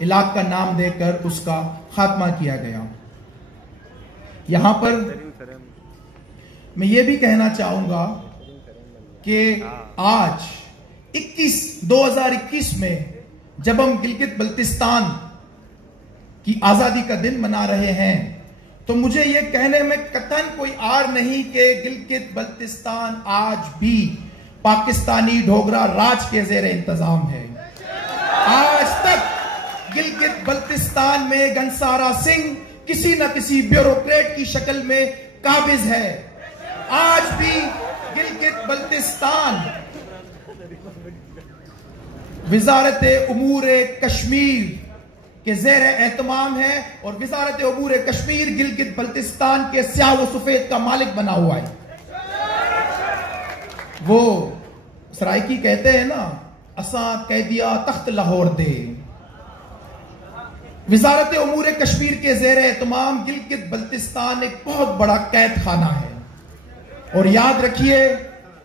इलाक का नाम देकर उसका खात्मा किया गया। यहां पर मैं ये भी कहना चाहूंगा कि आज 2021 में जब हम गिलगित बल्तिस्तान की आजादी का दिन मना रहे हैं, तो मुझे यह कहने में कतई कोई आर नहीं कि गिलगित बल्तिस्तान आज भी पाकिस्तानी डोगरा राज के जेर इंतजाम है। आज तक गिलगित बल्तिस्तान में घनसारा सिंह किसी न किसी ब्यूरोक्रेट की शक्ल में काबिज है। आज भी गिलगित बल्तिस्तान वजारत उमूर कश्मीर के ज़ेर एहतमाम है और वजारत उमूर कश्मीर गिलगित बल्तिस्तान के स्याह व सफेद का मालिक बना हुआ है। वो सराइकी कहते हैं ना, असा कैदिया तख्त लाहौर दे। वजारत उमूर कश्मीर के ज़ेर एहतमाम गिलगित बल्तिस्तान एक बहुत बड़ा कैद खाना है। और याद रखिए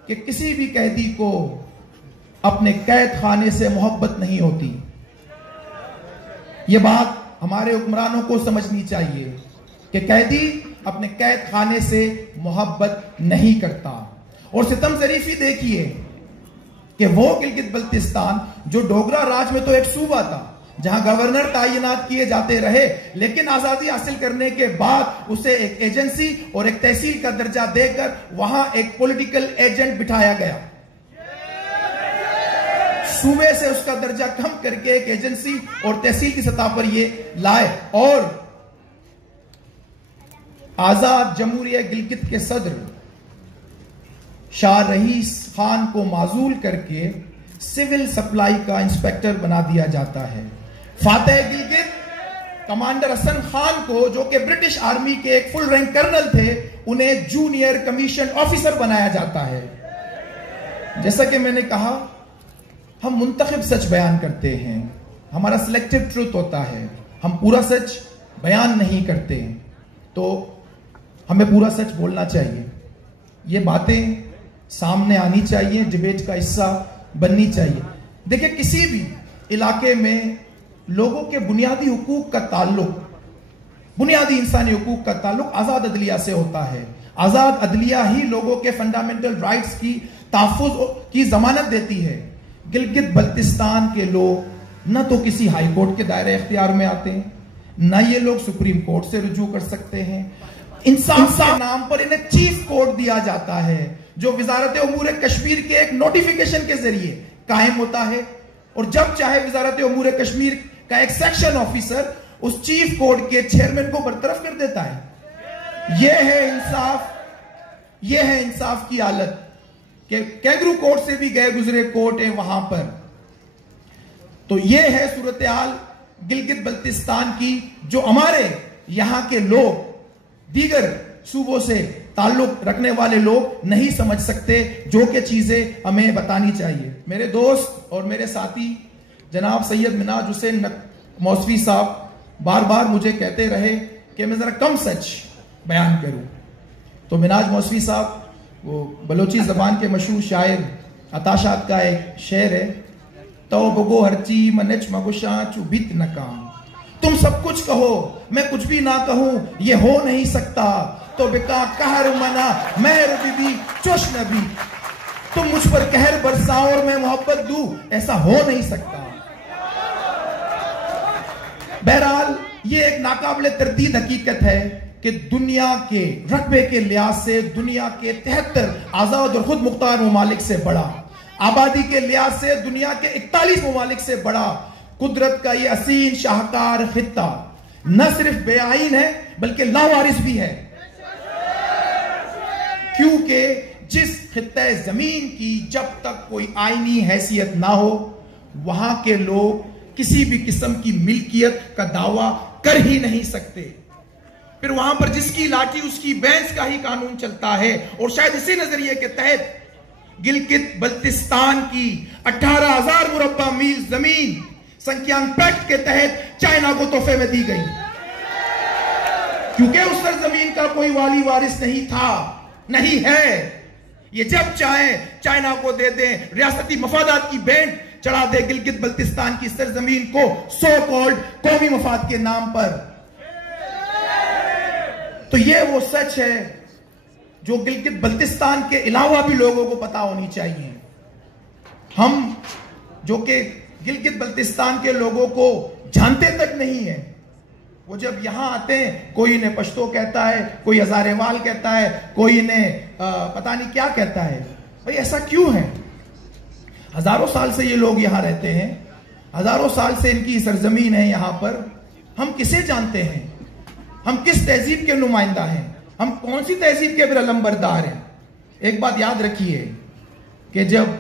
कि किसी भी कैदी को अपने कैद खाने से मोहब्बत नहीं होती। यह बात हमारे हुक्मरानों को समझनी चाहिए कि कैदी अपने कैद खाने से मोहब्बत नहीं करता। और सितम ज़रीफी देखिए कि वो गिलगित बल्तिस्तान जो डोगरा राज में तो एक सूबा था जहां गवर्नर तैनात किए जाते रहे, लेकिन आजादी हासिल करने के बाद उसे एक एजेंसी और एक तहसील का दर्जा देकर वहां एक पॉलिटिकल एजेंट बिठाया गया। सूबे से उसका दर्जा कम करके एक एजेंसी और तहसील की सतह पर ये लाए और आजाद जमहूरिया गिलगित के सदर शाह रईस खान को माजूल करके सिविल सप्लाई का इंस्पेक्टर बना दिया जाता है। फातेह गिलगित कमांडर हसन खान को, जो कि ब्रिटिश आर्मी के एक फुल रैंक कर्नल थे, उन्हें जूनियर कमीशन ऑफिसर बनाया जाता है। जैसा कि मैंने कहा, हम मुंतखब सच बयान करते हैं, हमारा सिलेक्टिव ट्रुथ होता है, हम पूरा सच बयान नहीं करते, तो हमें पूरा सच बोलना चाहिए। ये बातें सामने आनी चाहिए, डिबेट का हिस्सा बननी चाहिए। देखिए, किसी भी इलाके में लोगों के बुनियादी हुकूक का ताल्लुक, बुनियादी इंसानी हुकूक का ताल्लुक आजाद अदलिया से होता है। आजाद अदलिया ही लोगों के फंडामेंटल राइट्स की तहफ्फुज़ की जमानत देती है। गिलगित बल्तिस्तान के लोग न तो किसी हाई कोर्ट के दायरे इख्तियार में आते हैं, न ये लोग सुप्रीम कोर्ट से रुजू कर सकते हैं। इंसाफ के नाम पर इन्हें चीफ कोर्ट दिया जाता है, जो वजारत उमूर कश्मीर के एक नोटिफिकेशन के जरिए कायम होता है। और जब चाहे वजारत उमूर कश्मीर का एक सेक्शन ऑफिसर उस चीफ कोर्ट के चेयरमैन को बरतरफ कर देता है। यह है इंसाफ, यह है इंसाफ की हालत कि कैंगरू कोर्ट से भी गए गुजरे कोर्ट है वहां पर। तो यह है सूरत हाल गिलगित बल्तिस्तान की, जो हमारे यहां के लोग, दीगर सूबों से ताल्लुक रखने वाले लोग नहीं समझ सकते, जो कि चीजें हमें बतानी चाहिए। मेरे दोस्त और मेरे साथी जनाब सैयद मिनाज हुसैन मौसवी साहब बार बार मुझे कहते रहे कि मैं जरा कम सच बयान करूं। तो मिनाज मौसवी साहब वो बलोची जबान के मशहूर शायर अताशात का एक शेर है, तो बगो हरची मनच मगुशा चुबित न काम। तुम सब कुछ कहो, मैं कुछ भी ना कहूं, ये हो नहीं सकता। तो बिका कहर मना मेहर बीबी चोश नबी। तुम मुझ पर कहर बरसाओ और मैं मोहब्बत दूं, ऐसा हो नहीं सकता। बहरहाल ये एक नाकाबिले तरदीद हकीकत है कि दुनिया के रकबे के लिहाज से दुनिया के 73 आजाद और खुद मुख्तार ममालिक से बड़ा, आबादी के लिहाज से दुनिया के 41 ममालिक से बड़ा कुदरत का ये असीम शाहकार खित्ता न सिर्फ बेआईन है बल्कि लावारिस भी है। क्योंकि जिस खित्ते जमीन की जब तक कोई आईनी हैसियत ना हो, वहां के लोग किसी भी किस्म की मिल्कियत का दावा कर ही नहीं सकते। फिर वहां पर जिसकी लाठी उसकी बैंस का ही कानून चलता है। और शायद इसी नजरिए के तहत गिलगित बल्तिस्तान की 18,000 मुरब्बा मील जमीन संख्यांक पैक्ट के तहत चाइना को तोहफे में दी गई, क्योंकि उस सरजमीन का कोई वाली वारिस नहीं था, नहीं है। ये जब चाहे चाइना को दे दें, रियासती मफादात की बैंड चढ़ा दे गिलगित बल्तिस्तान की सरजमीन को सो कॉल्ड कौमी मफाद के नाम पर। तो ये वो सच है जो गिलगित बल्तिस्तान के अलावा भी लोगों को पता होनी चाहिए। हम जो कि गिलगित बल्तिस्तान के लोगों को जानते तक नहीं है, वो जब यहां आते हैं कोई इन्हें पश्तो कहता है, कोई हजारेवाल कहता है, कोई इन्हें पता नहीं क्या कहता है। भाई ऐसा क्यों है? हजारों साल से ये लोग यहां रहते हैं, हजारों साल से इनकी सरजमीन है यहां पर। हम किसे जानते हैं? हम किस तहजीब के नुमाइंदा हैं? हम कौन सी तहजीब के फिर अलंबरदार हैं? एक बात याद रखिए कि जब